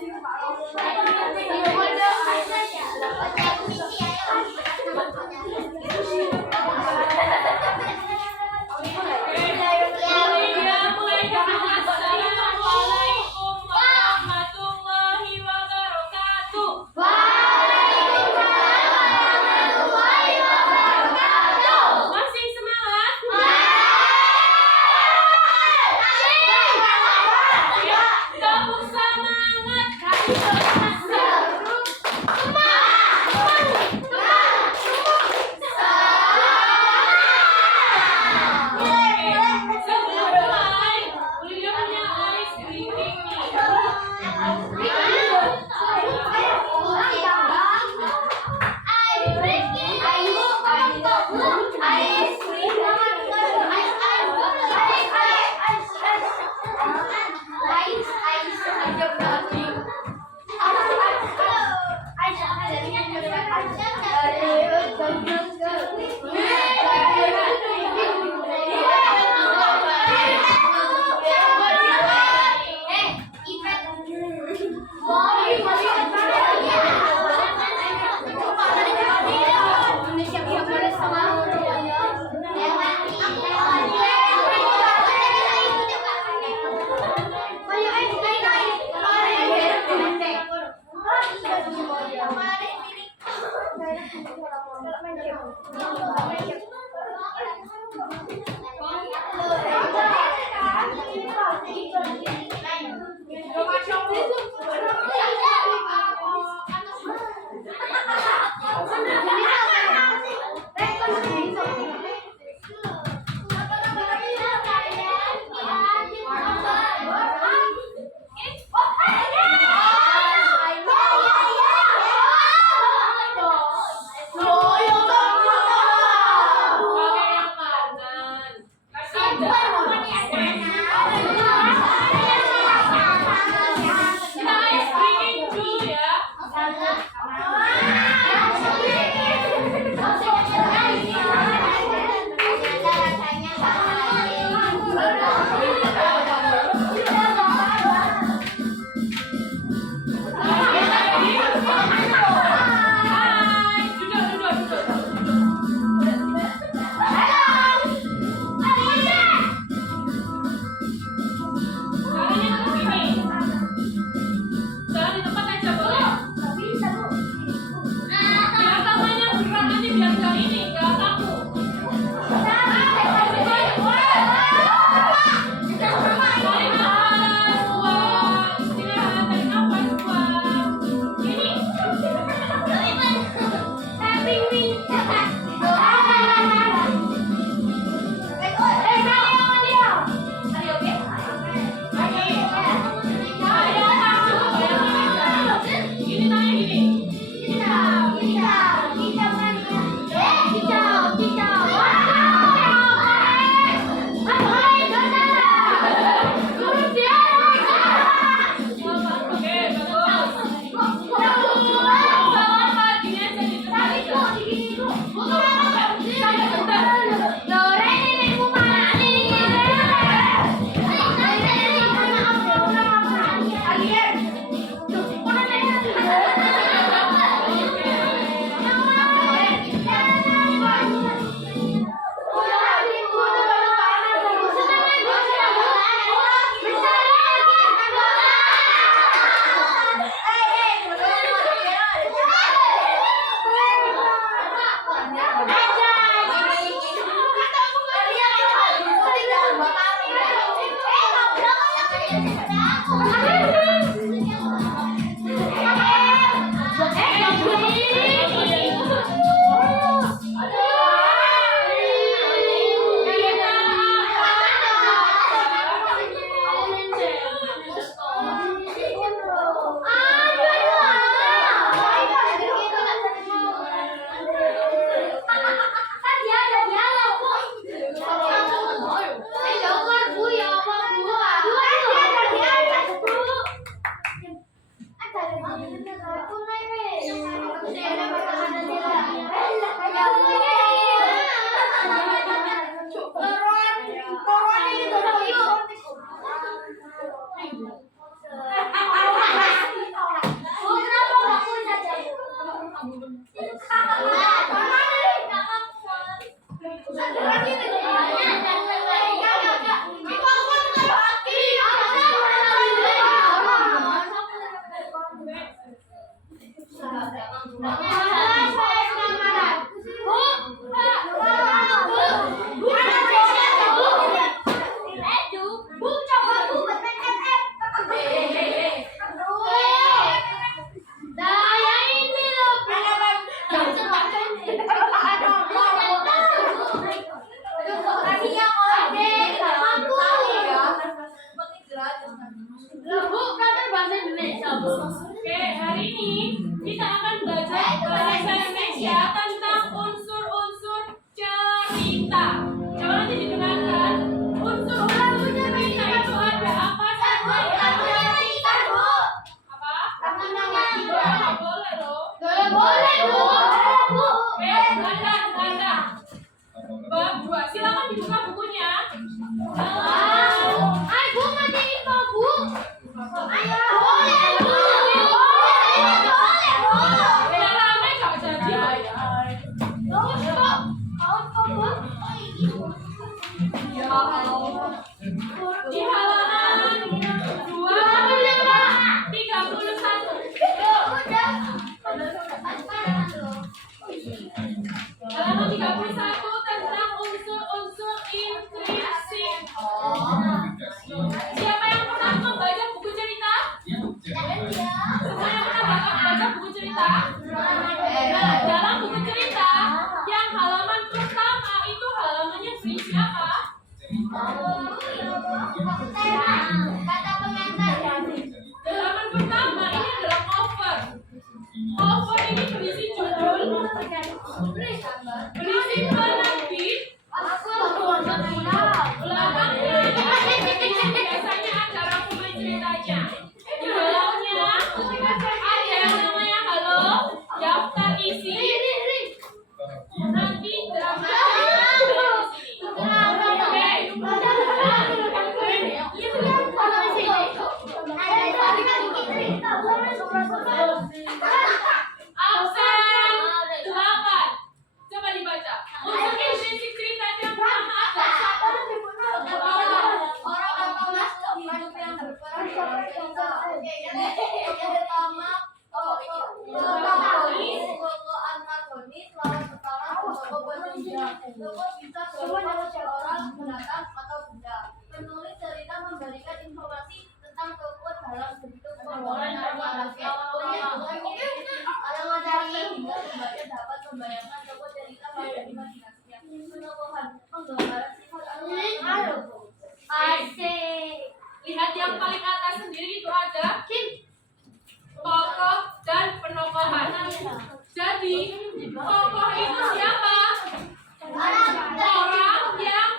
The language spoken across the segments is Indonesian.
Assalamualaikum warahmatullahi wabarakatuh. Masih semangat? Gabung semangat. Sebelum mulai, Ulilio punya ice cream Oke, hari ini kita akan belajar bahasa Indonesia tentang unsur-unsur cerita. Coba nanti didengarkan. Unsur-unsur cerita itu ada apa saja ya? Apa? Nggak boleh loh. Oke, ada. Bab 2. Silakan dibuka bukunya. Di halaman 231 tentang unsur-unsur intrinsik. Siapa yang pernah membaca buku cerita? Semua yang pernah baca buku cerita? Nah, dalam buku cerita yang halaman pertama itu halamannya berisi apa? Halaman pertama ini adalah cover. Cover ini berisi judul, berisi penerbit, biasanya ada rangkuman ceritanya. Di dalamnya ada yang namanya halo, daftar isi, nanti drama absen 8. Coba dibaca. Unsur intrinsik cerita yang pertama ada penulis cerita memberikan informasi tentang tokoh dalam bentuk pembawahan narasi. Hingga pembaca dapat membayangkan tokoh cerita pada imajinasinya. Penokohan penggambaran sifat lihat yang paling atas sendiri itu ada tokoh dan penokohan. Jadi tokoh itu siapa? Orang yang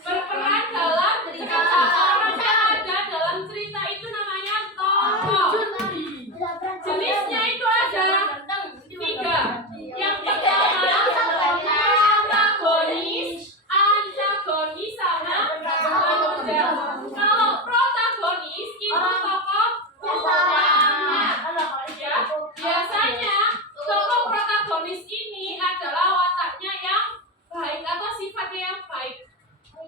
berperan dalam cerita. Orang yang ada dalam cerita itu namanya tokoh. Jenisnya itu ada 3. Yang pertama antagonis sama penuja. Kalau protagonis itu tokoh utamanya. Ya, biasanya tokoh protagonis ini adalah wataknya yang baik atau sifatnya yang baik.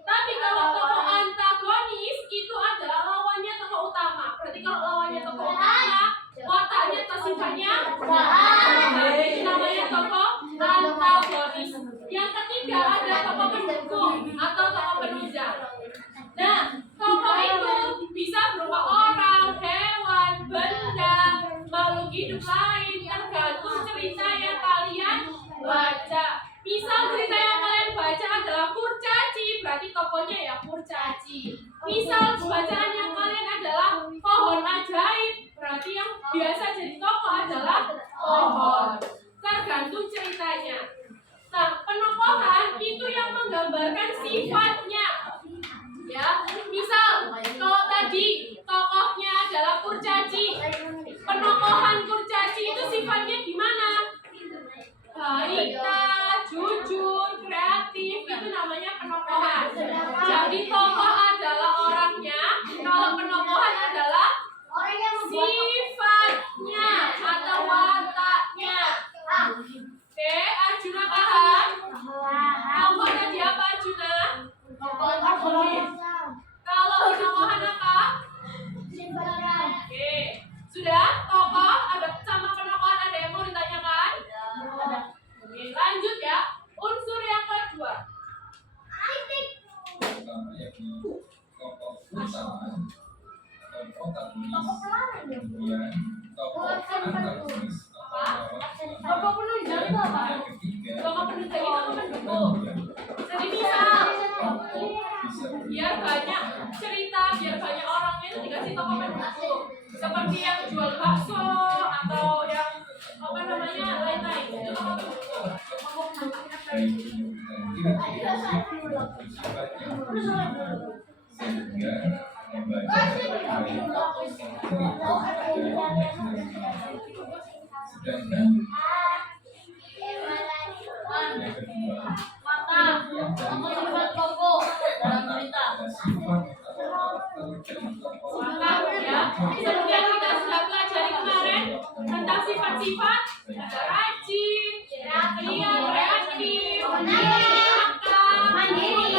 Tapi kalau tokoh antagonis itu adalah lawannya tokoh utama. Berarti kalau lawannya tokoh utama, wataknya atau sifatnya baik, namanya tokoh antagonis. Yang ketiga ada tokoh pendukung atau tokoh penunjang. Nah, tokoh itu bisa berupa orang, hewan, benda, makhluk hidup lain, tergantung cerita yang kalian baca. Misal cerita yang kalian baca adalah kurcaci, berarti tokohnya ya kurcaci. Misal bacaan yang kalian adalah pohon ajaib, berarti yang biasa jadi tokoh adalah pohon. Tergantung ceritanya. Nah, penokohan itu yang menggambarkan sifatnya. Ya, misal kalau tadi tokohnya adalah kurcaci, penokohan kurcaci itu sifatnya gimana? Baik, jujur, kreatif, itu namanya penokohan. Jadi tokoh adalah orangnya, kalau penokohan adalah sifatnya atau wataknya. Oke, Arjuna paham? Tokoh tadi apa Arjuna? Kalau penokohan apa? Oke, sudah? Tokoh ada sama penokohan ada yang mau ditanyakan? Oke, lanjut ya. Unsur yang kedua. Tokoh penunjang itu apa? Tokoh penunjang itu mendukung. Jadi misal biar banyak cerita, biar banyak orangnya itu dikasih tokoh pendukung. Seperti yang jual bakso atau yang apa namanya lain-lain itu apa tuh? Mata, kamu sifat koko dalam berita. Maka ya, seperti yang kita sudah pelajari kemarin tentang sifat-sifat ada rajin, ria, reaktif, mandiri,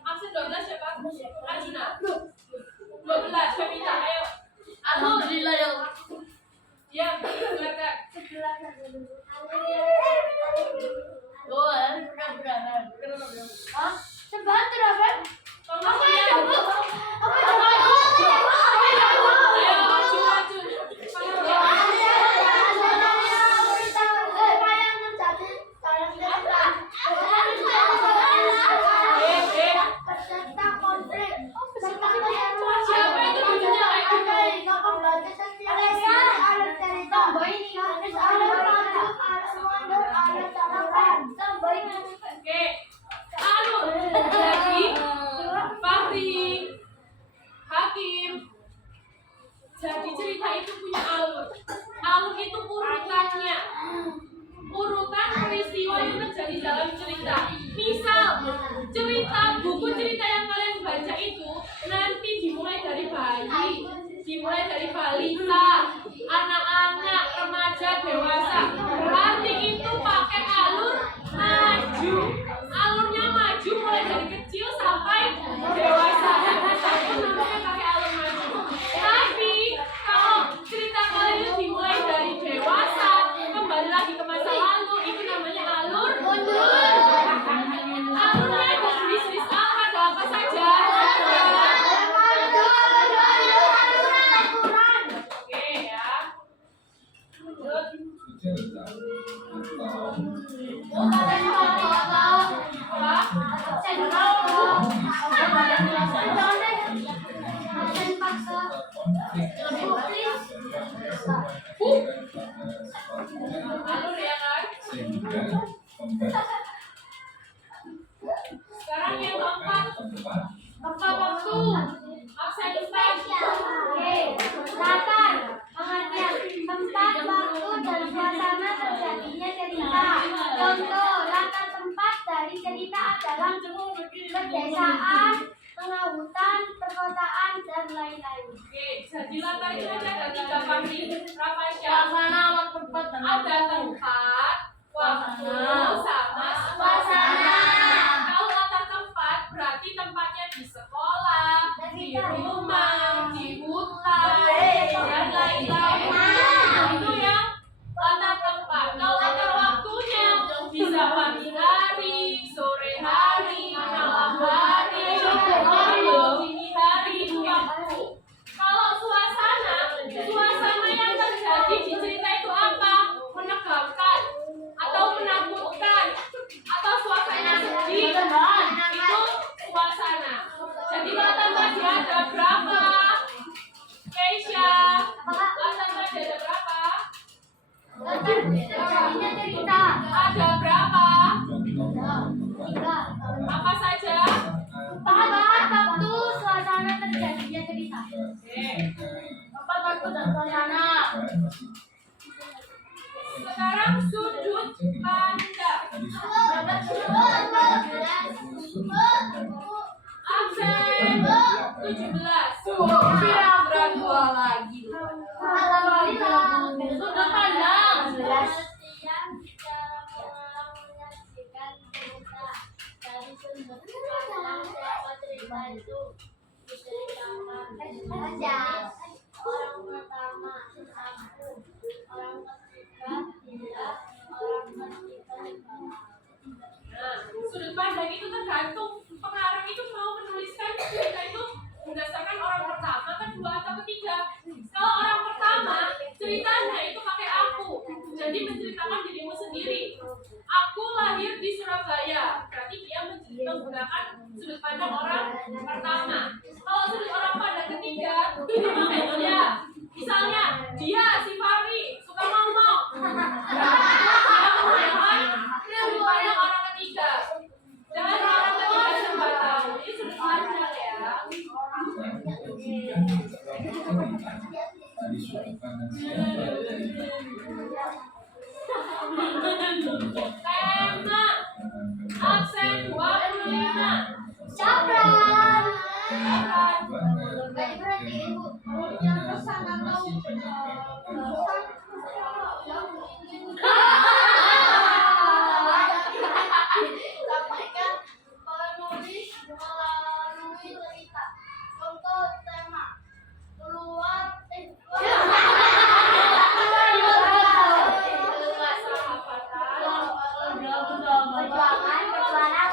absen 12 siapa? Rajina 12, Femita, ayo. Alhamdulillah ya. Diam, silakan. Oh, benar. Hah? Sebat berapa? Tolong Apa diam. ya, Bu? Ayo, maju. Siapa itu bajunya kayak gitu? Oke. Anu, jadi Fahri, Hakim. Jadi cerita itu punya alur. Alur itu urutannya. Urutan peristiwa yang terjadi dalam cerita. Misal, buku cerita yang kalian baca itu nanti dimulai dari bayi, dimulai dari balita, anak-anak, remaja, dewasa. Berarti itu pakai alur maju. Alurnya maju mulai dari kecil sampai dewasa. Itu namanya pakai alur maju. Tapi kalau cerita kalian itu dimulai dari dewasa, kembali lagi ke masa lalu, itu namanya alur mundur. Alurnya ada jenis-jenis apa saja? Oke ya. Alur ya kan? Sekarang yang keempat, tempat waktu. Absen 4. Latar, pengertian, tempat, waktu, dan suasana terjadinya cerita. Contoh, latar tempat dari cerita adalah pedesaan, tengah hutan, perkotaan, dan lain-lain. Oke, jadi latar itu ada 3 Fahri, Rafasya. Suasana, waktu, tempat, dan Ada tempat, waktu, sama suasana. Kalau latar tempat berarti tempatnya di sekolah, di rumah, di hutan, dan lain-lain. Itu yang latar tempat. Kalau latar waktunya bisa pagi hari, sore hari, malam hari, dini hari, itu waktu. Kalau suasana yang terjadi di cerita itu apa? Menegangkan atau menakutkan atau suasana sedih, itu suasana. Jadi latar tadi ada berapa? Keisha, latar tadi ada berapa? Latar terjadinya cerita. Ada berapa? 3. Apa saja? Tempat, waktu, suasana terjadinya cerita. Oke. tempat, waktu, dan suasana. Sekarang sudut pandang. Absen 17. Berat 2 lagi. Alhamdulillah. Sudut pandang. Penelitian secara mengulang menyajikan cerita dari sumber pandang siapa cerita itu diceritakan. Orang pertama aku, orang ketiga dia, orang ketiga Nah, sudut pandang itu tergantung pengarang itu mau menuliskan cerita itu berdasarkan orang pertama, kedua, atau ketiga. Kalau orang pertama, ceritanya itu pakai aku, jadi menceritakan dirimu sendiri. lahir di Surabaya. Berarti dia menggunakan sudut pandang orang pertama. Kalau sudut orang pandang ketiga, sama kayak dia. Misalnya, dia si Fahri suka ngomong. Dia menggunakan sudut pandang orang ketiga. Dan orang ketiga serba tahu. Ini sudut pandang ya. Tema absen 25. Capran. Silakan. Berarti berarti ibu punya pesan atau Sampaikan penulis melalui cerita. Contoh tema keluar perjuangan petualangan.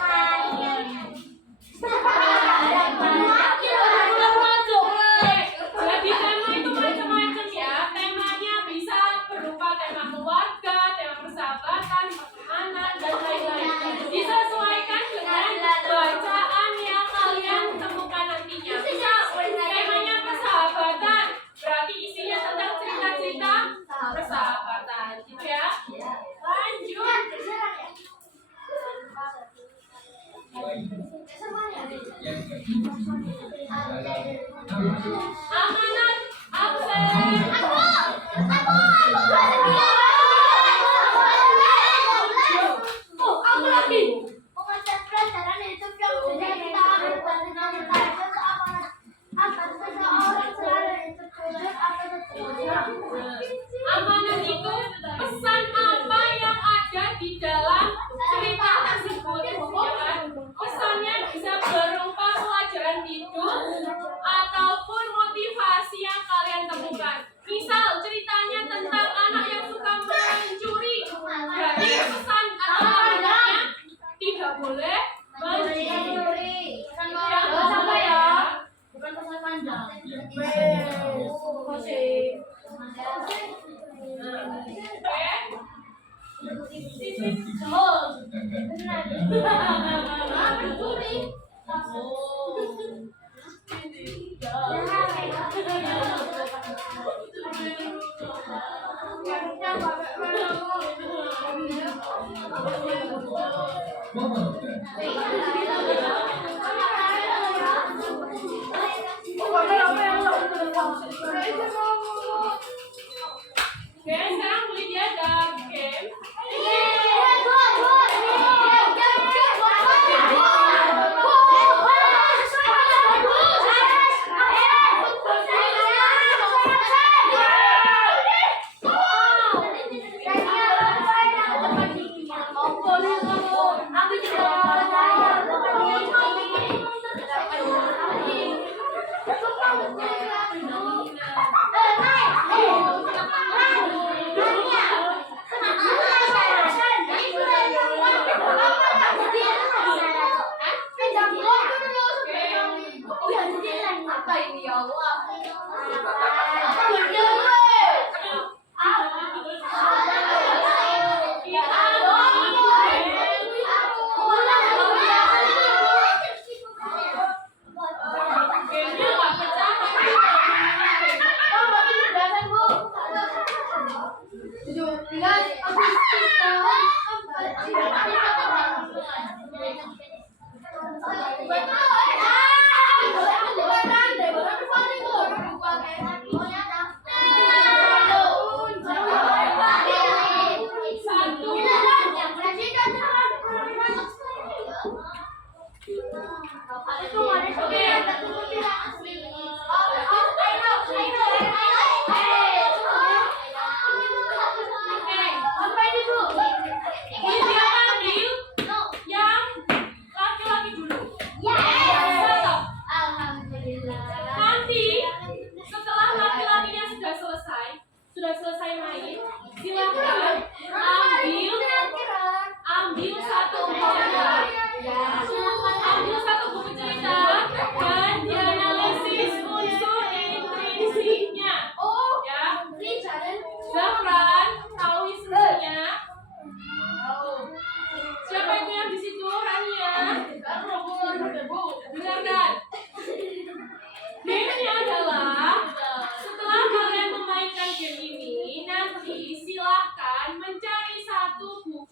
Jadi tema itu macam-macam ya. Temanya bisa berupa tema keluarga, tema persahabatan, pertemanan, dan lain-lain. Disesuaikan dengan bacaan yang kalian temukan nantinya. Misal temanya persahabatan, berarti isinya tentang cerita-cerita persahabatan, gitu ya. Lanjut. Amanat absen. Aku lagi. Penguasaan pelajaran itu yang sudah kita ambil dengan target keamanan akan seseorang selalu itu tujuan atau tujuan. Amanat itu pesan apa yang ada di dalam cerita tersebut, ya kan? Pesannya bisa berupa pelajaran hidup ataupun motivasi yang kalian temukan. Misal ceritanya tentang anak yang suka mencuri, berarti pesan atau amanatnya tidak boleh mencuri. Jangan sampai ya. bukan pesan panjang. Oke, sekarang Bu Lydia ada game.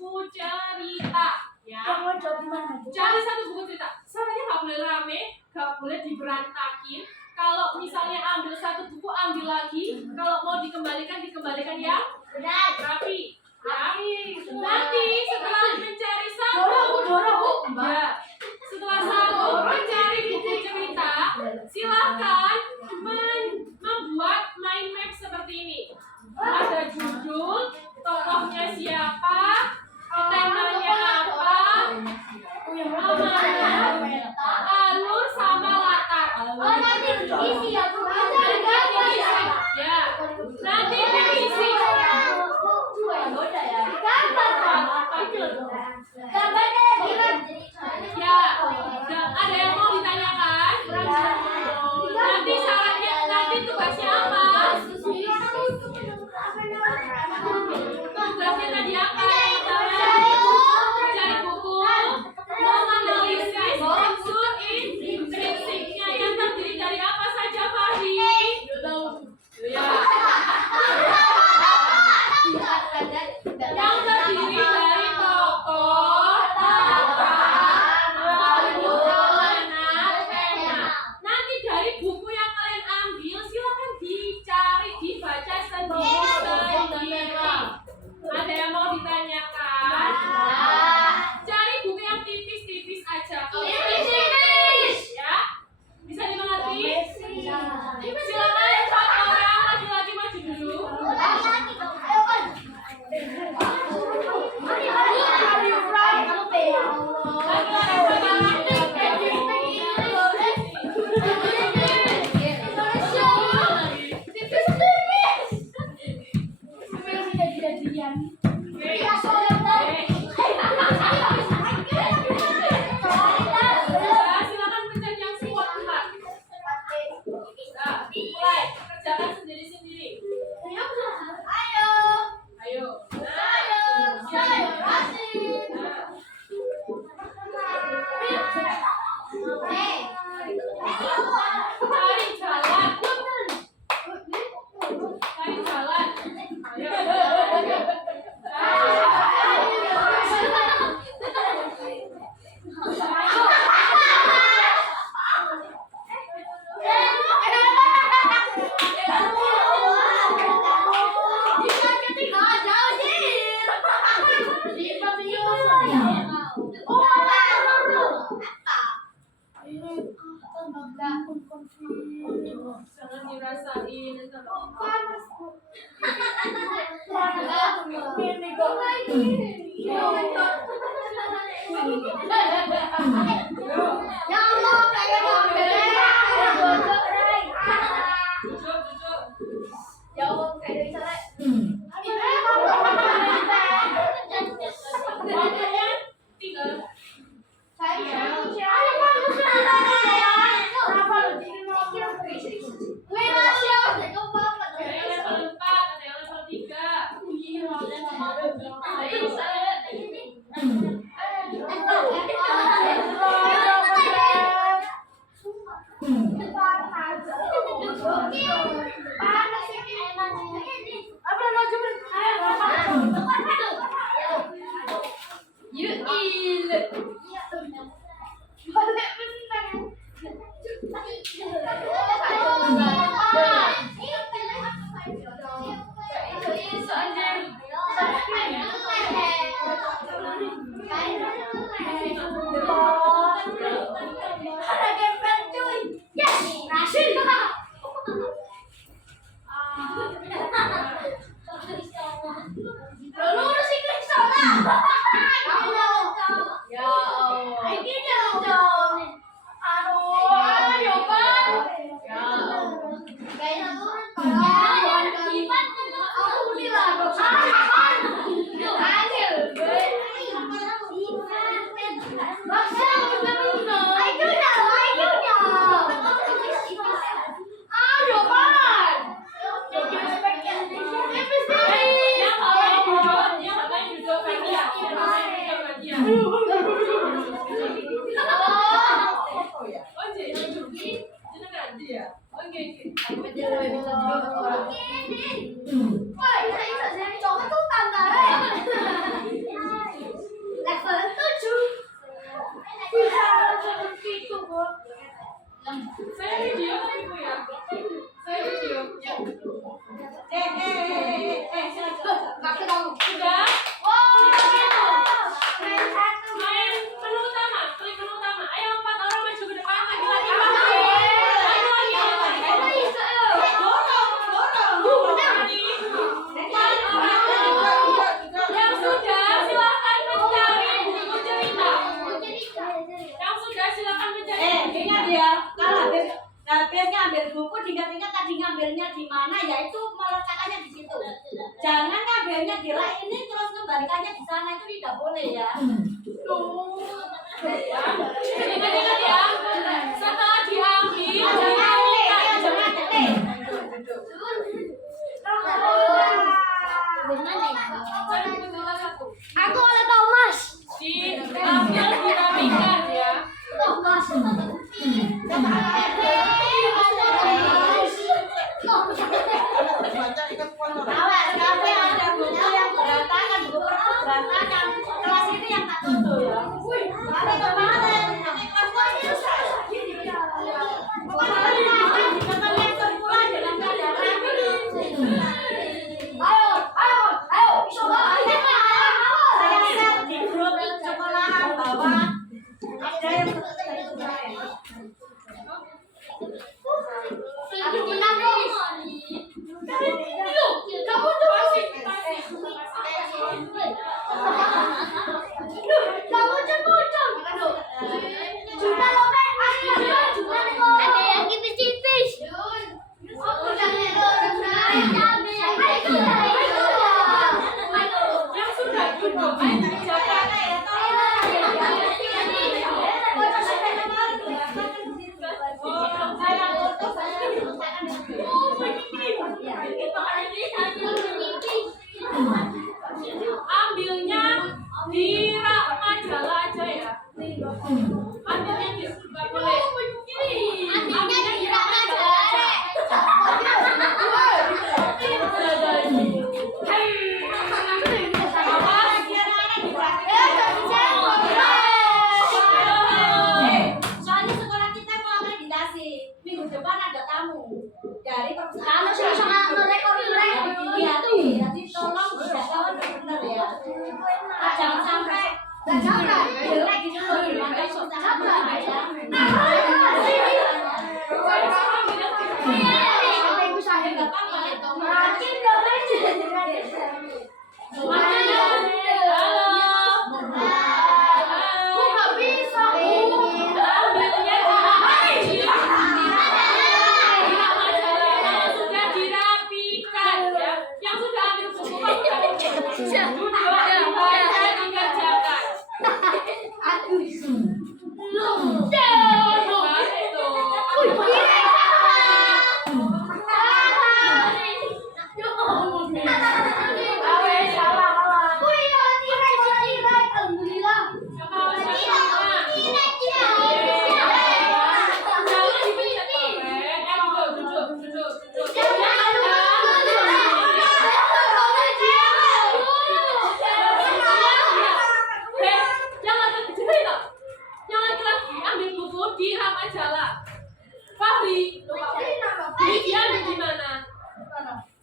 buku cerita. Ya. Cari satu buku cerita. Caranya nggak boleh rame, nggak boleh diberantakin. Kalau misalnya ambil satu buku, ambil lagi. Kalau mau dikembalikan yang rapi. Ya. Nanti setelah mencari setelah satu mencari buku cerita, silakan membuat mind map seperti ini. Ada judul, tokohnya siapa, temanya apa, namanya, alur sama latar. Ya, nanti diisi. Ya, ada yang mau ditanyakan? Nanti syaratnya, nanti tugasnya apa? Tugasnya tadi apa? Cari buku, menganalisis unsur intrinsiknya yang terdiri dari apa saja, Fahri? Ya. Yang terdiri dari tokoh, nanti dari buku yang kalian ambil silakan dicari, dibaca sendiri. Ada yang mau ditanyakan? Cari buku yang tipis-tipis aja. Ya, bisa dimengerti? Silakan satu orang laki-laki maju dulu. Silakan pencet yang kuat, Mbak. Mulai kerjakan sendiri-sendiri. Ayo. Cari jalan. Jangan dirasain. Waktunya tinggal. Ada yang level 4, ada yang level 4. Saya video kan ibu ya? Saya video. Sudah? Main menu utama, klik menu utama. Ayo 4 orang maju ke depan lagi-lagi. Ayo lagi. Yang sudah silakan mencari buku cerita. Yang sudah silakan mencari. Ingat ya, kalau habis ngambil buku, diingat-ingat tadi ngambilnya di mana, yaitu meletakkannya di situ. Jangan ngambilnya di rak ini terus kembalikannya di sana, itu tidak boleh ya. Ingat-ingat ya, setelah diambil, Aku oleh Thomas. diambil dirapikan ya. Awas, kafe ada buku yang berantakan, buku perpus berantakan. Kelas ini yang tak tutup ya. Tapi kemarin, saya lihat di grup sekolahan bahwa ada yang Ada yang tipis-tipis. Yang sudah duduk, ayo kerjakan. Ambilnya di rak majalah aja ya. Ambilnya di nggak boleh. Ambilnya di rak majalah. soalnya sekolah kita mau akreditasi minggu depan ada tamu dari Kamu perpustakaan. sih sama merekor Hati-hati, nanti tolong dijagawan benar ya. Jangan sampai jelek gitu loh di lantai perpustakaan ya.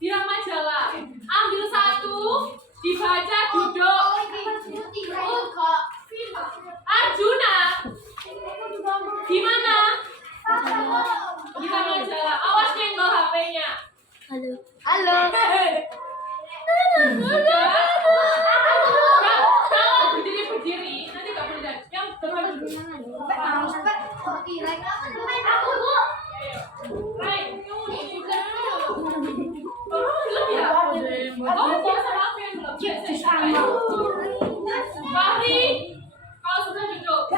Di rak majalah. Ambil satu, dibaca duduk. Arjuna. Di mana? Di rak majalah. Awas nyenggol HP-nya. Halo. Kalau berdiri, nanti gak boleh dan yang depan dulu. Right. Oh, belum ya? Oh, biasa aku yang belum. Fahri, kalau sudah duduk.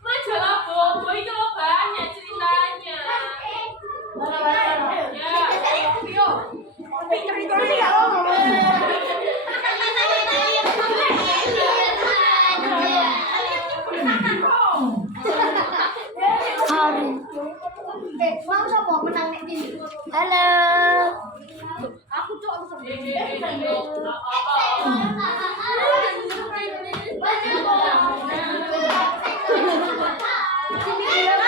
Majalah Bobo itu loh banyak ceritanya. Halo. Aku tuh aku Halo.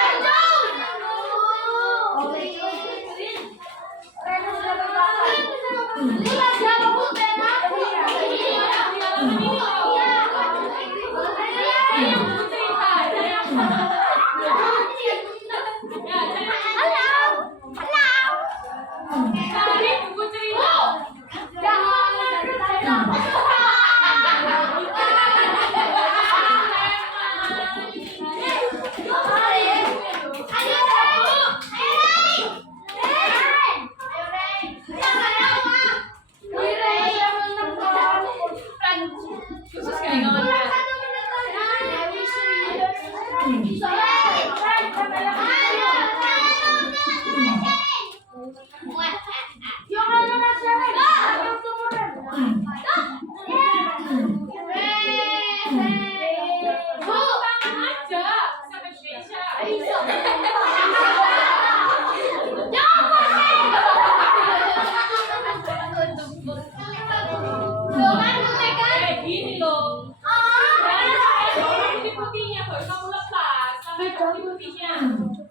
putih-putihnya.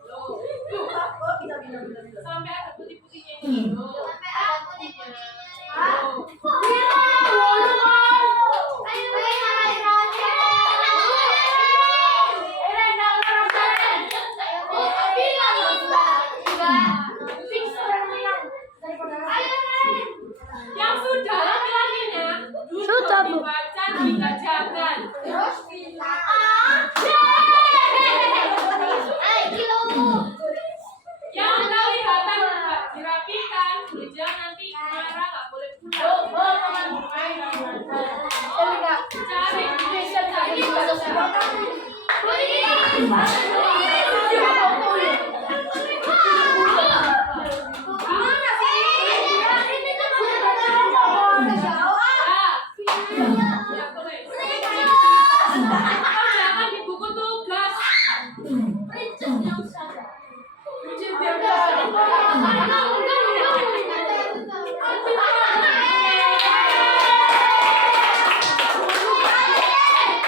Loh. Sampai ada putih-putihnya nih. Loh. Yang sudah laki-lakinya Sudah, Bu. dibaca dikerjakan. Yang kelihatan nggak dirapikan, hujan nanti marah nggak boleh pulang. Cari jangan di buku tugas.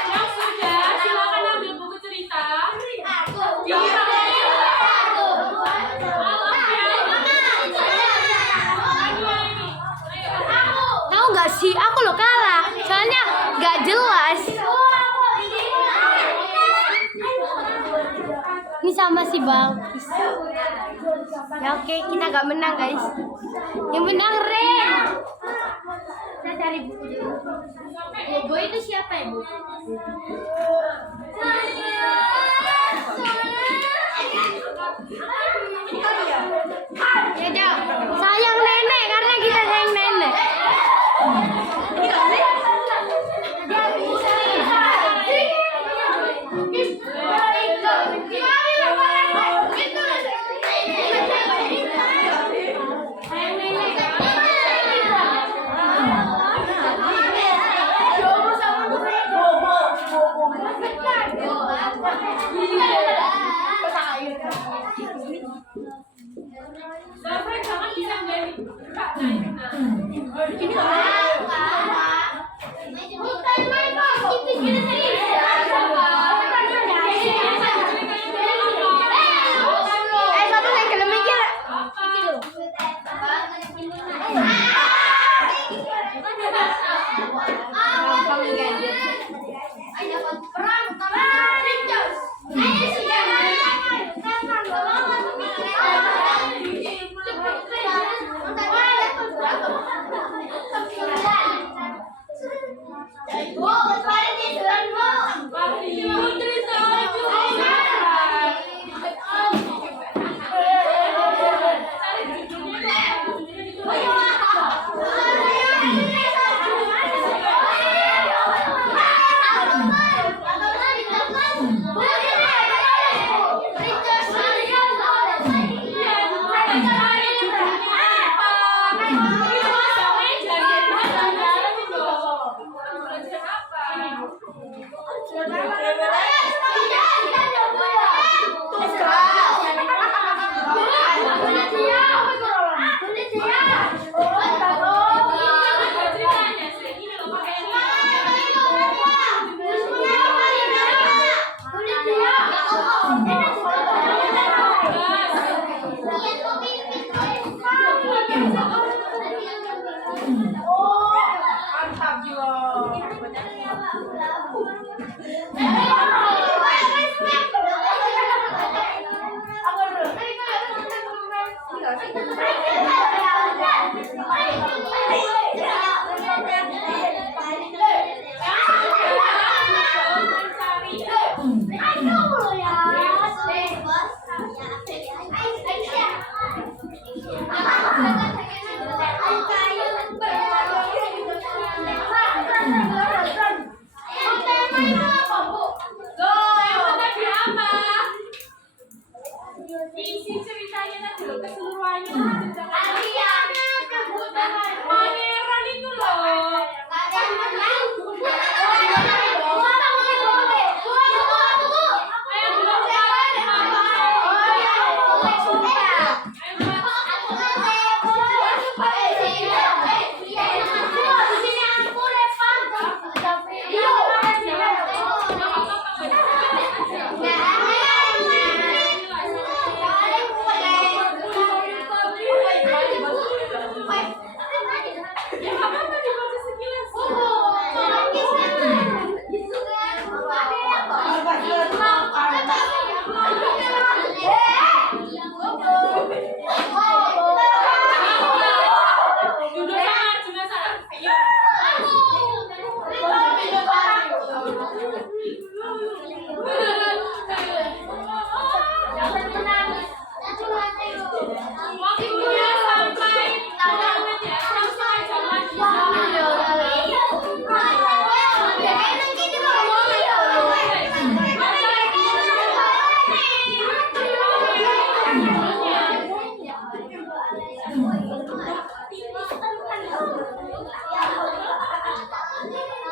Yang sudah silakan ambil buku cerita. Tahu nggak sih, aku lo kalah. Soalnya nggak jelas. Ini sama si Bang. Ya oke, kita nggak menang guys. Yang menang Ren. Saya cari buku dulu. Bobo itu siapa ya, Bu? Ya, Jauh. Sayang nenek karena kita sayang nenek. Sampai jangan bisa jadi gerak naik. Satu saya kelem mikir. Mantap, Jo.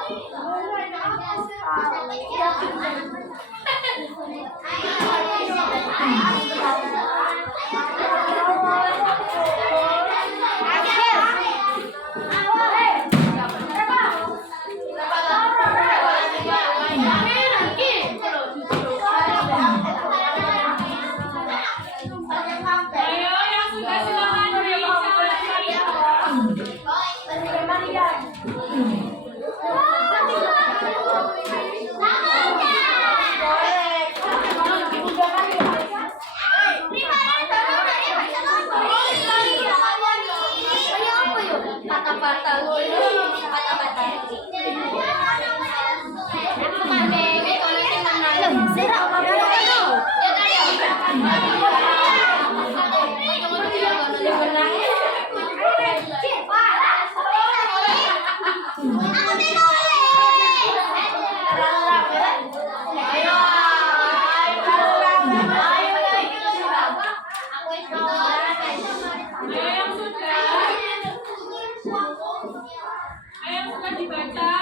Ayo yang sudah silakan dibaca.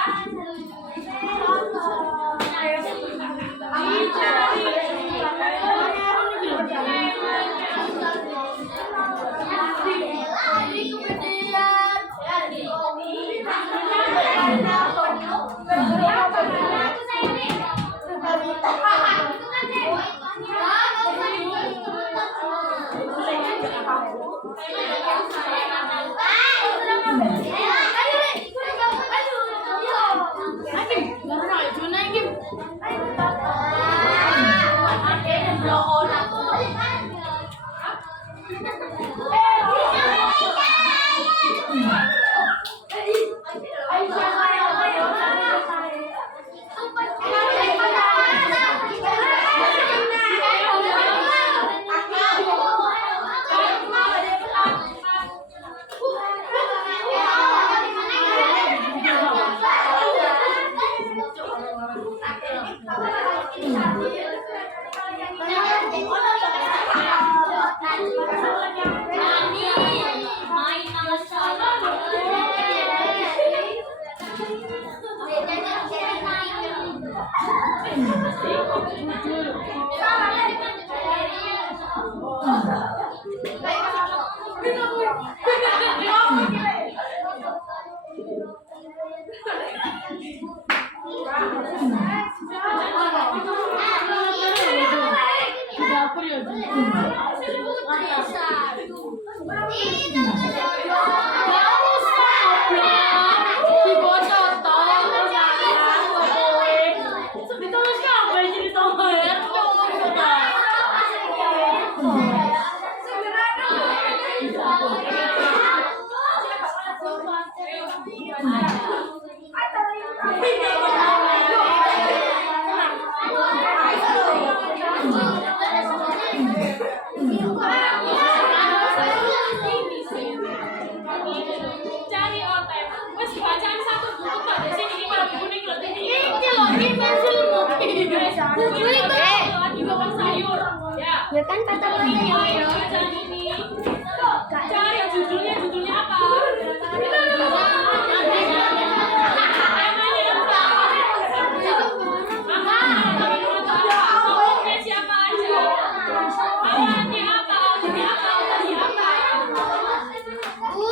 Cari otak. Wes bacaan satu buku Pak. Di sini ini kalau kuning lebih ini. Ini pensil buku lagi bawa sayur. Ya kan kata bacaan ini. Cari judulnya apa? Siapa aja? Awalnya apa? Awalnya apa? Awalnya apa? Bu.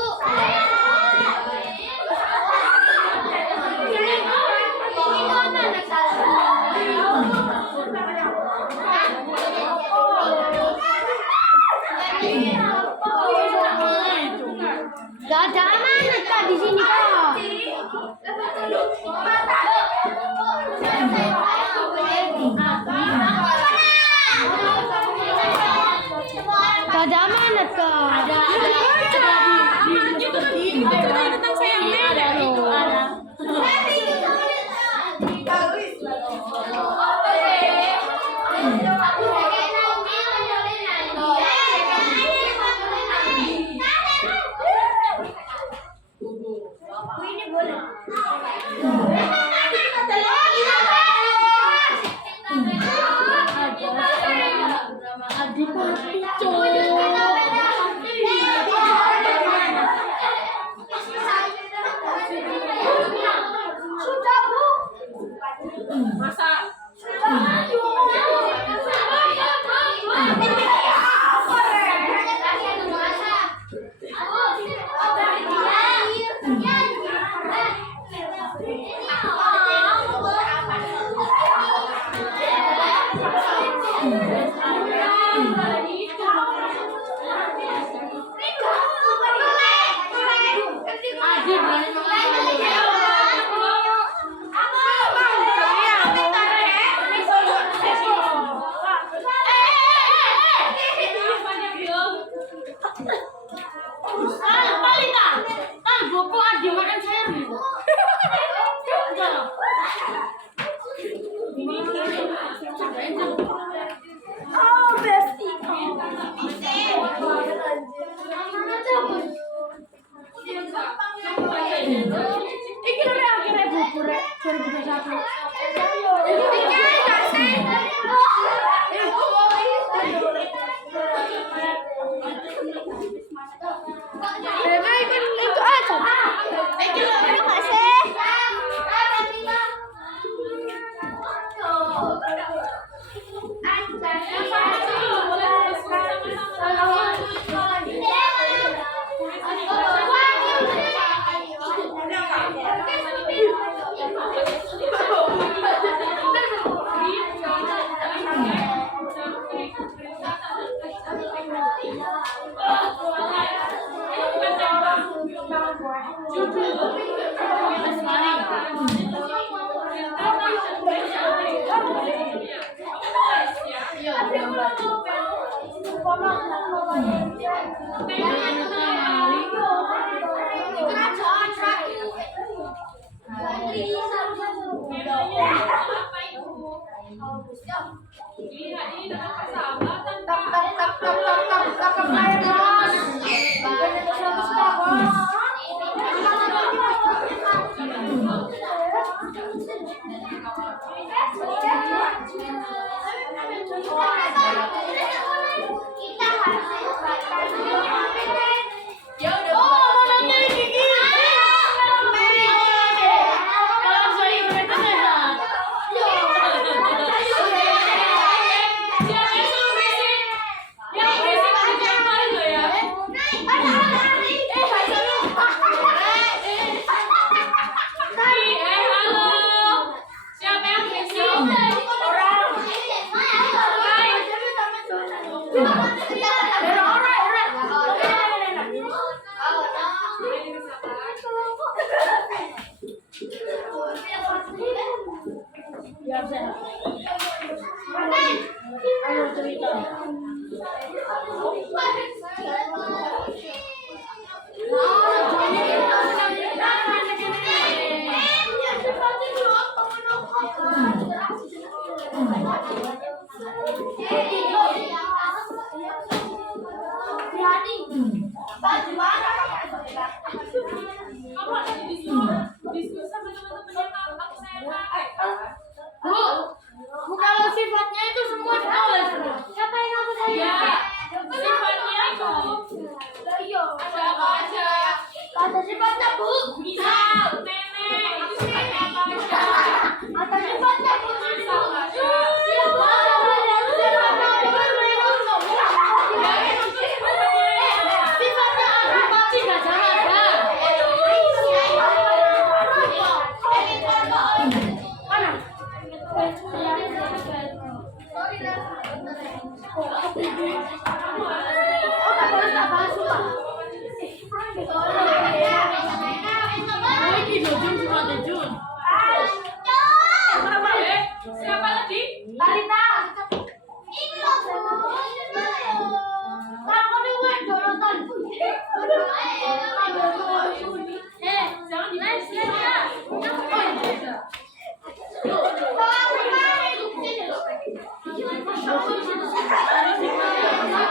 Masak. Siapa lagi? Balita. Aku nih gue Jonathan. Jangan dinaik ya. Oh,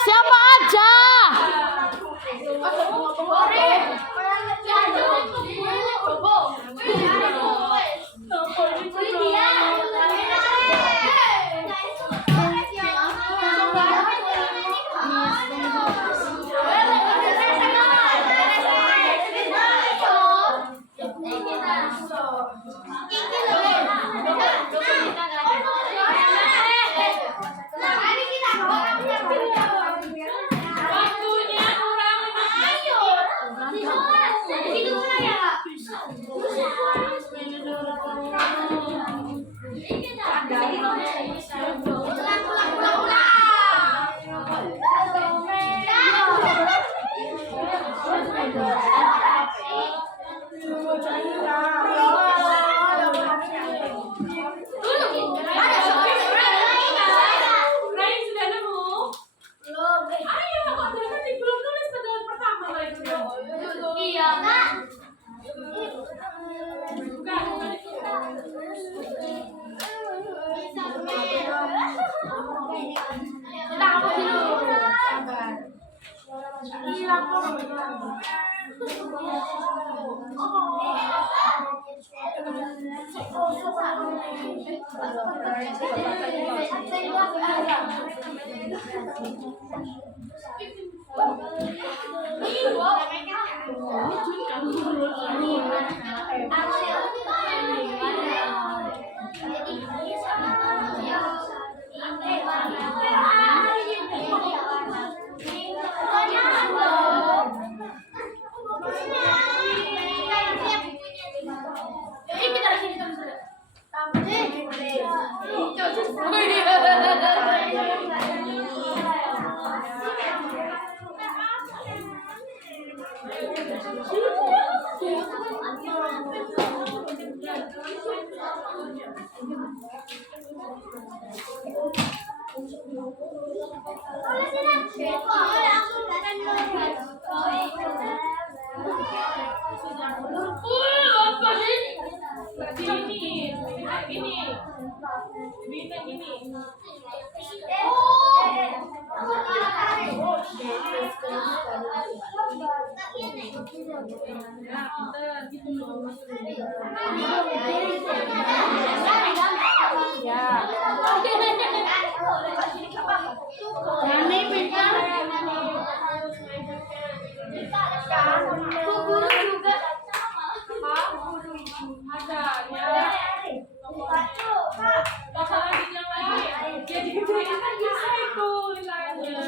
Siapa aja? Waktunya kurang Rain sudah nemu? Ayo, kok dari tadi belum nulis pertemuan pertama lagi? Bukan itu. Apa sih? Gini. Guru juga Ada ya. Masalah di yang lain. Ya digedein kan bisa itu nilainya.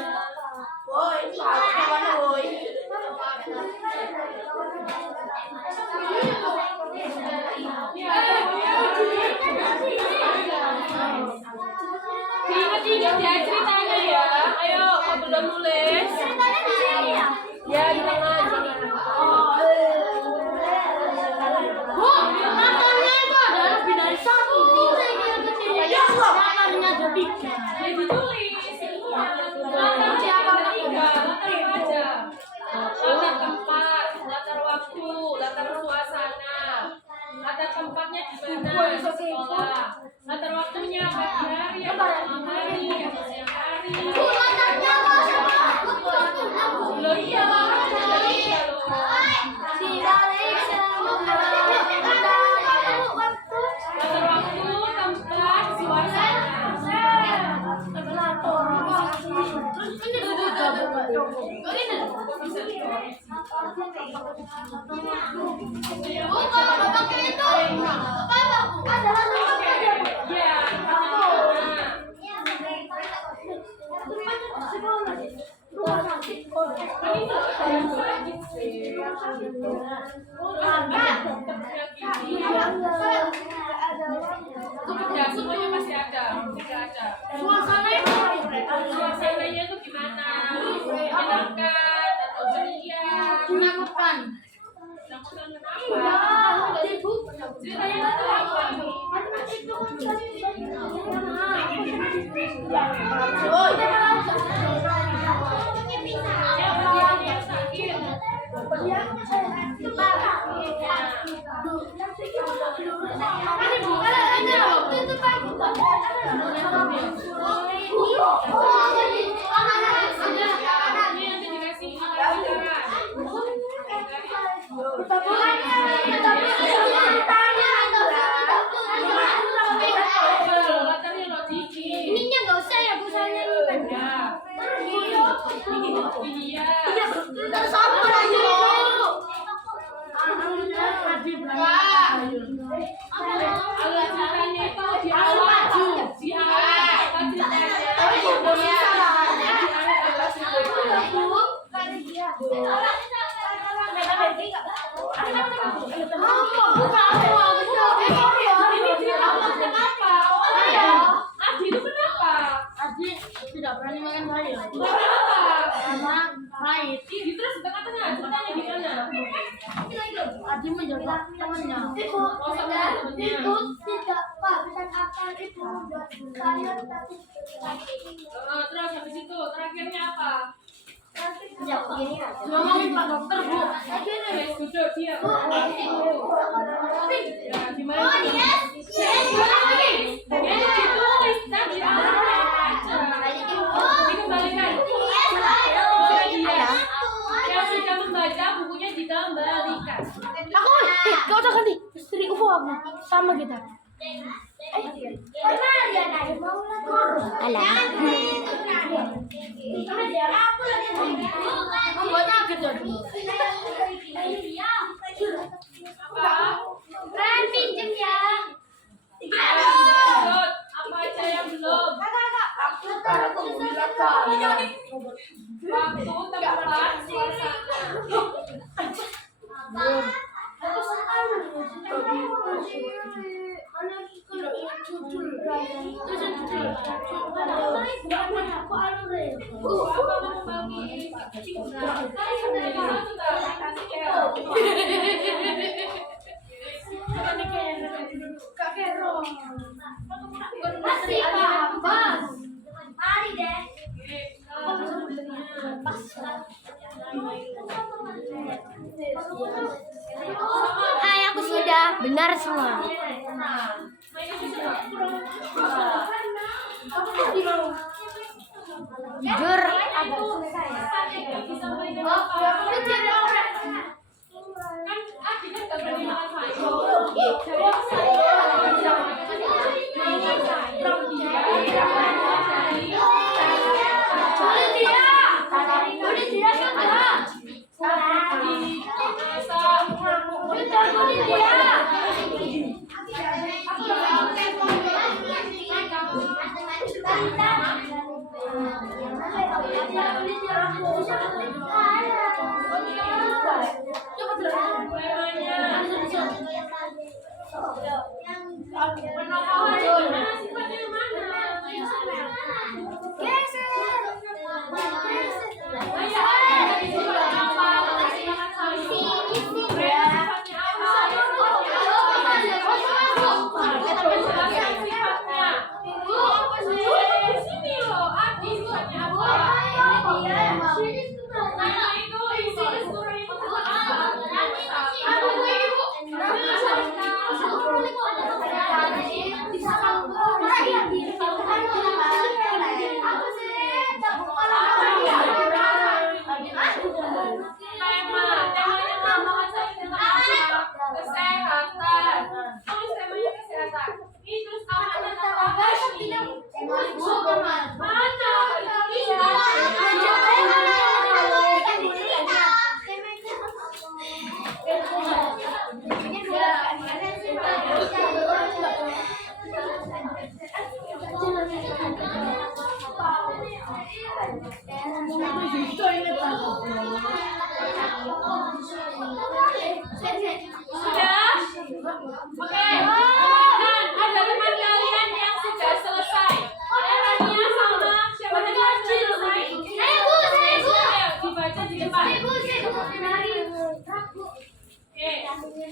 Diingat-ingat ya ceritanya ya. Ayo, kalau belum nulis. ceritanya di sini ya. Ya, di tengah aja. Bu, latarnya itu adalah lebih dari satu. Latarnya ada 3. Ya ditulis. Latar siapa ada 3? Latar apa aja? Latar tempat, latar waktu, latar suasana. Latar tempatnya di mana? Sekolah. Latar waktunya pagi hari, malam hari, siang hari. Bu, latarnya apa sama? Loh iya, iya loh. Latar waktu, tempat, suasana. Bu, kalau nggak pakai itu, apa Bu? Adalah Iya, ya, semuanya masih ada, tidak ada. Suasananya itu gimana? Menyenangkan atau ceria? menakutkan. Menakutkan kenapa? Ceritanya itu apa? Yang sakit. Ini nanti dikasih latarnya lo dikit. Ininya nggak usah ya Bu, saya ini kan. Iya. Sama aja. Alat ceritanya itu di awal. Di awal ceritanya. Ini dia kenapa? Adi itu kenapa? Adi tidak berani makan sayur. Kenapa? Karena pahit. Ini terus di tengah-tengah ceritanya gimana? Adi menjaga temannya. Oh, sama temennya. Tidak kehabisan akal itu membuat saya tapi Terus habis itu terakhirnya apa? ngomongin Pak Dokter Bu. Wes duduk diam. Ya, gimana? Oh itu? yes. Ya, ditulis tadi awalnya apa aja. Dikembalikan. Yang sudah membaca bukunya dikembalikan. Aku, kau udah ganti. Istri UFO aku. Sama kita. Alah. Membuatnya gitu. Apa? Ren pinjem ya. Lanjut. Apa aja yang belum? Waktu, tempat, suasana. Apa mau bagi? Masih Bang. Mari deh. Hai, aku sudah benar semua. Jujur agak susah ya. Kan akhirnya gak berani makan sayur.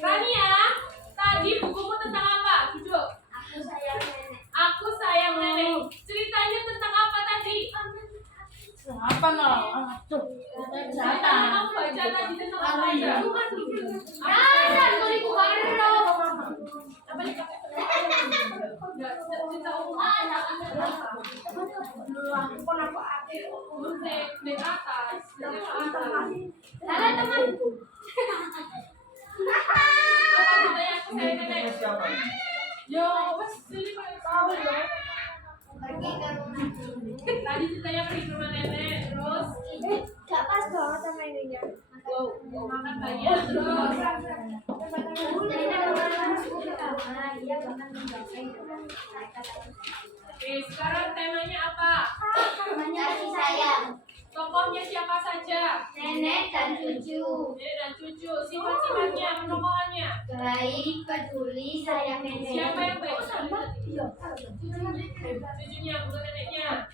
Rania, tadi bukumu tentang apa? Duduk. Aku sayang nenek. Ceritanya tentang apa tadi? Apa no? Kamu baca tadi tentang apa aja? Tadi ceritanya pergi ke rumah nenek, terus Gak pas banget sama ininya. makan banyak, terus oke, sekarang temanya apa? Namanya kasih sayang. Tokohnya siapa saja? Nenek dan cucu. Nenek dan cucu. Sifat-sifatnya, penokohannya. Baik, peduli, sayang nenek. Siapa yang baik? Cucunya, bukan neneknya.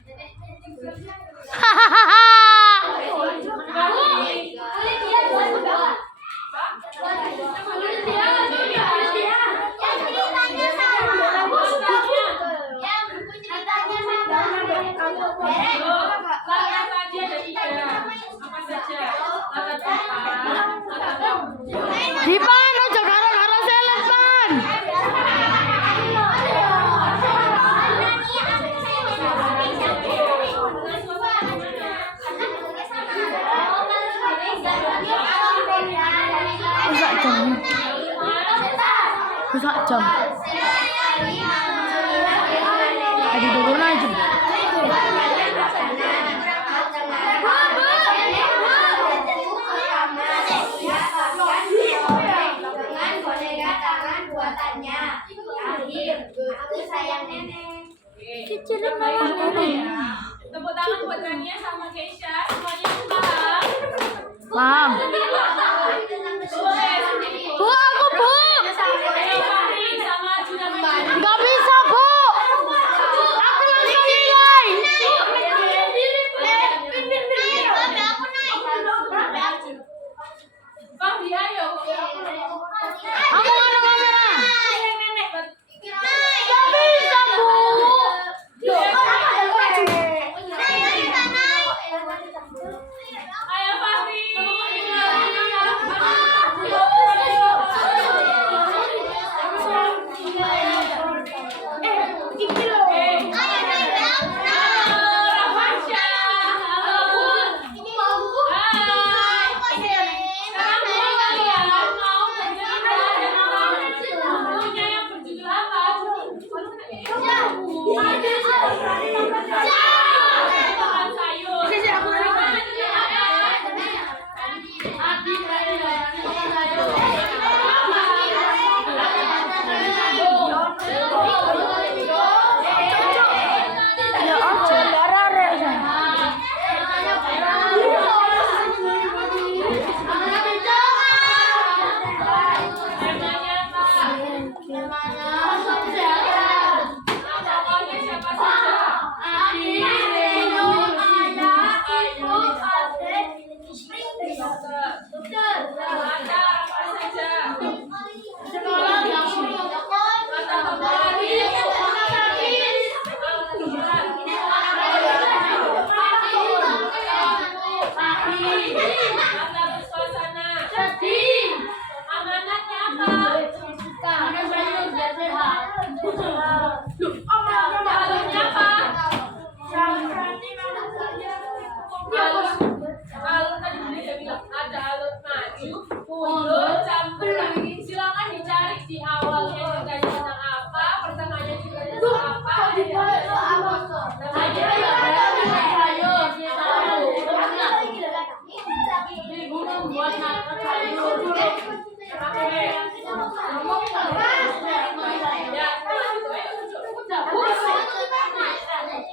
Dipan, aja gara-gara selepan. Rusak jam. Aduh, turun aja. Tepuk tangan buat Rania sama Keisha. Semuanya paham? Paham. Bu, aku bu. Ayo Fahri sama Juna. Gak bisa bu.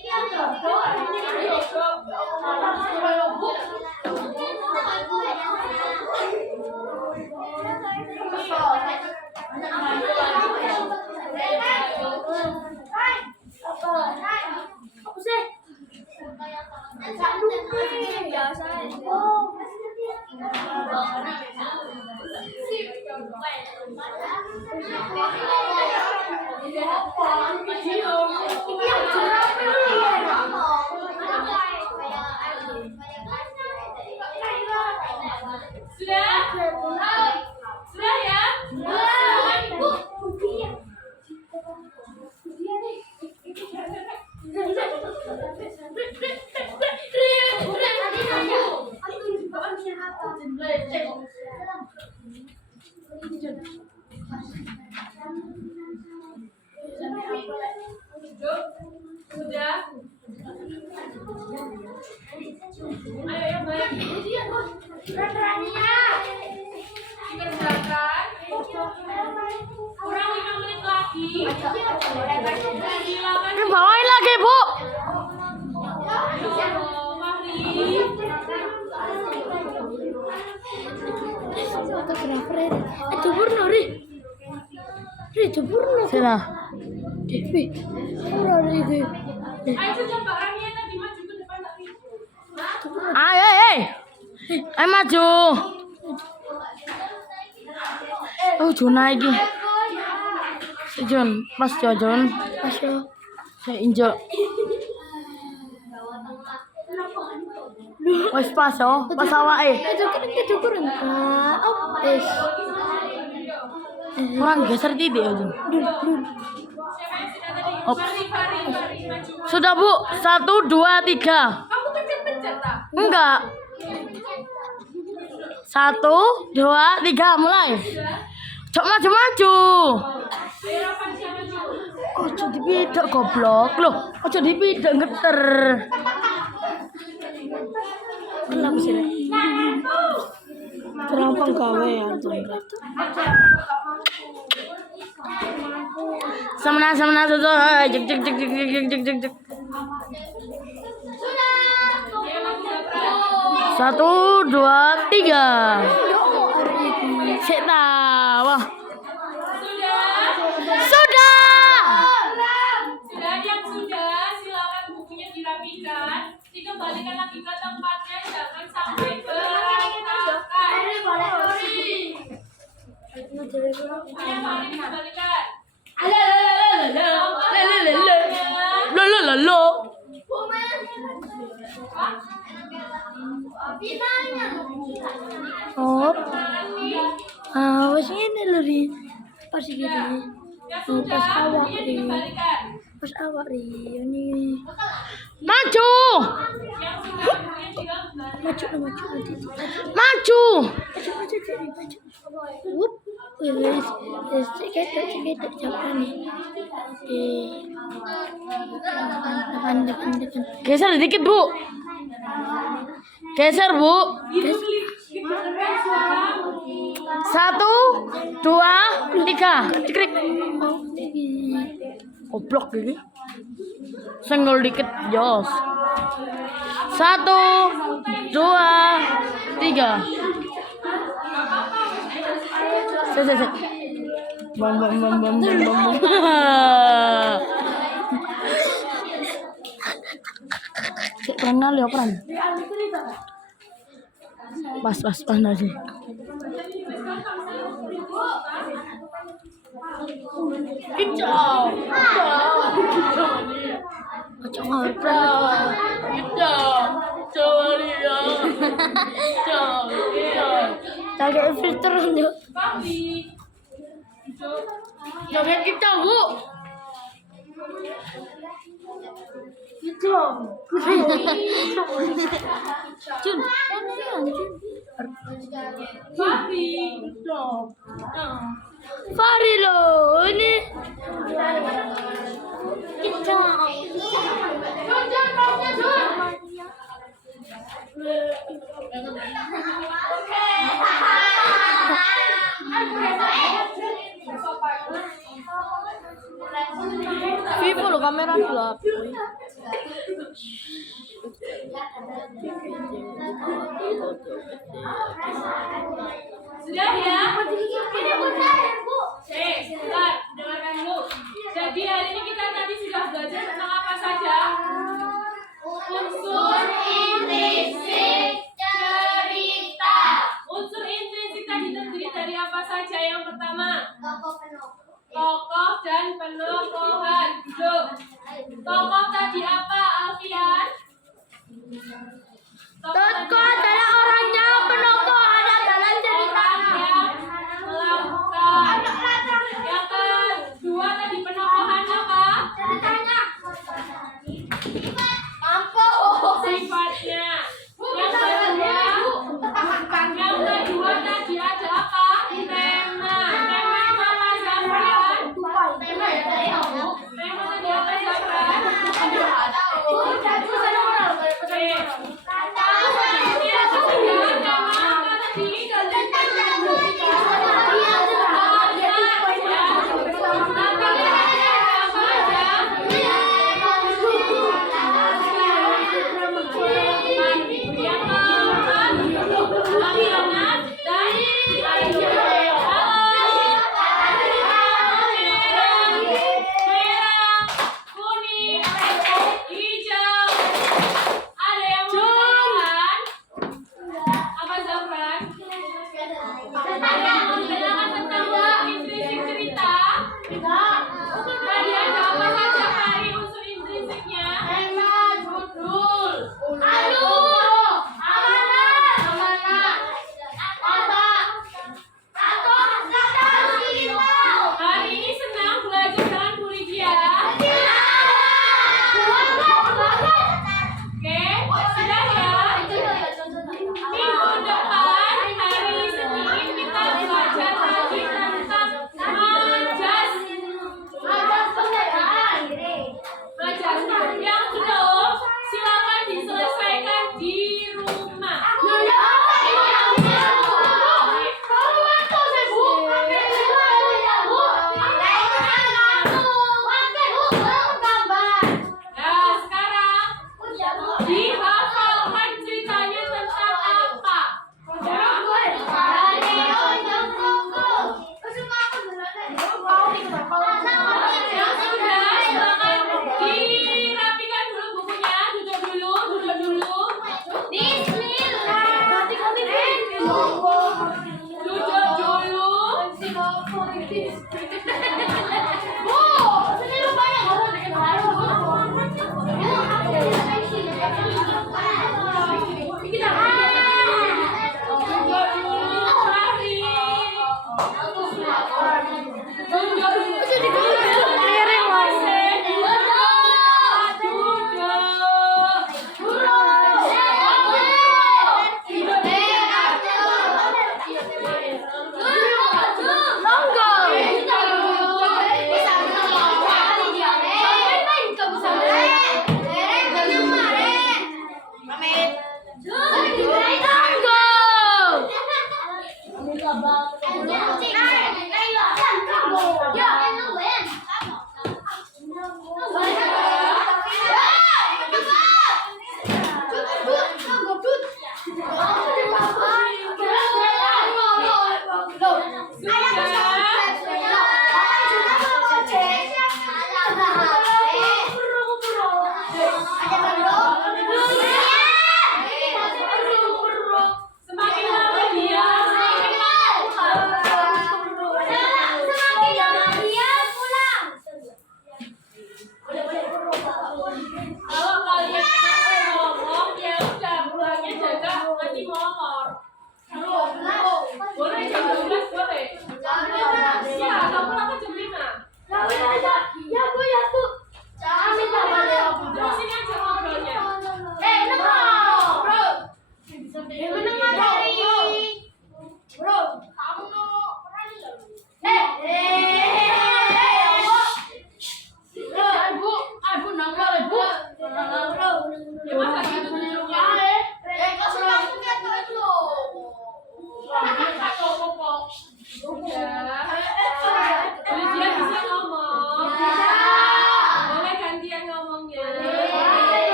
Ya, udah, Bu. Sudah? Sudah ya? Silakan Ibu. Sudah? Ayo yang baik. Dikerjakan. Kurang 5 menit lagi. Silakan. Bawain lagi, Bu. Mari. Fotografer itu purno, Ri. Itu purno. Sana. Dewi. Purno, Ri. Ayo sudah Mbak Rania tadi maju ke depan tadi. Ayo, ayo maju. Oh, Juna iki. Si Jun, Mas Jojon. Mas yo. Saya injak. Wes pas yo, pas awake. Itu kurang. Kurang geser titik aja. Siapa yang sudah tadi? Mari maju. Sudah, Bu. 1, 2, 3. Kamu pencet-pencet tak? Enggak. 1, 2, 3 mulai. Cok maju-maju. Ayo Rapan siapa maju? Ojo dipidok goblok. Loh, ojo dipidok geter. Kenapa sih? Terampang gawe ya, Semena tuh. Jek. Ayo maju Japra. 1, 2, 3. Sik ta. Wah. Sudah? Sudah. Sudah yang sudah, silakan bukunya dirapikan. Dikembalikan lagi ke tempatnya, jangan sampai berantakan. Bukunya mari dikembalikan. Lo. Oh. Wes ngene lho, Ri. Pas iki, Ri. Ya sudah, bukunya dikembalikan. Pas awak, Ri. Ini. Maju. Yang sudah, bukunya dikembalikan. Maju. Wup. Wes ceketek jawaban nih. Depan. Geser dikit, Bu. Geser, Bu. Ibu klik beneran suara. 1, 2, 3. Dikrik. Goblok gini. Senggol dikit, jos. 1, 2, 3. Set. Bam. Cek pernah lihat peran. Pas nasi. Kicau. Tarik filter yuk. Papi. Jangan kita, Bu. Jun. Papi. Farilo, ini. Kita. Vivo loh kamera gelap. Sudah ya? Ini benar ya, Bu. Sebentar, dengarkan dulu. Jadi hari ini kita tadi sudah belajar tentang apa saja? Unsur intrinsik cerita. Unsur intrinsik tadi terdiri dari apa saja? Yang pertama, Tokoh penokoh. tokoh dan penokohan. Duduk. Tokoh tadi apa, Alfian? Tokoh adalah orangnya, penokohan adalah ceritanya. Orang yang melakukan. Yang kedua tadi penokohan apa? Ceritanya. Sifatnya. Yang kedua tadi ada apa? Tema. Tema itu apa, Zafran? Tema tadi apa, Zafran? Oke. Selanjutnya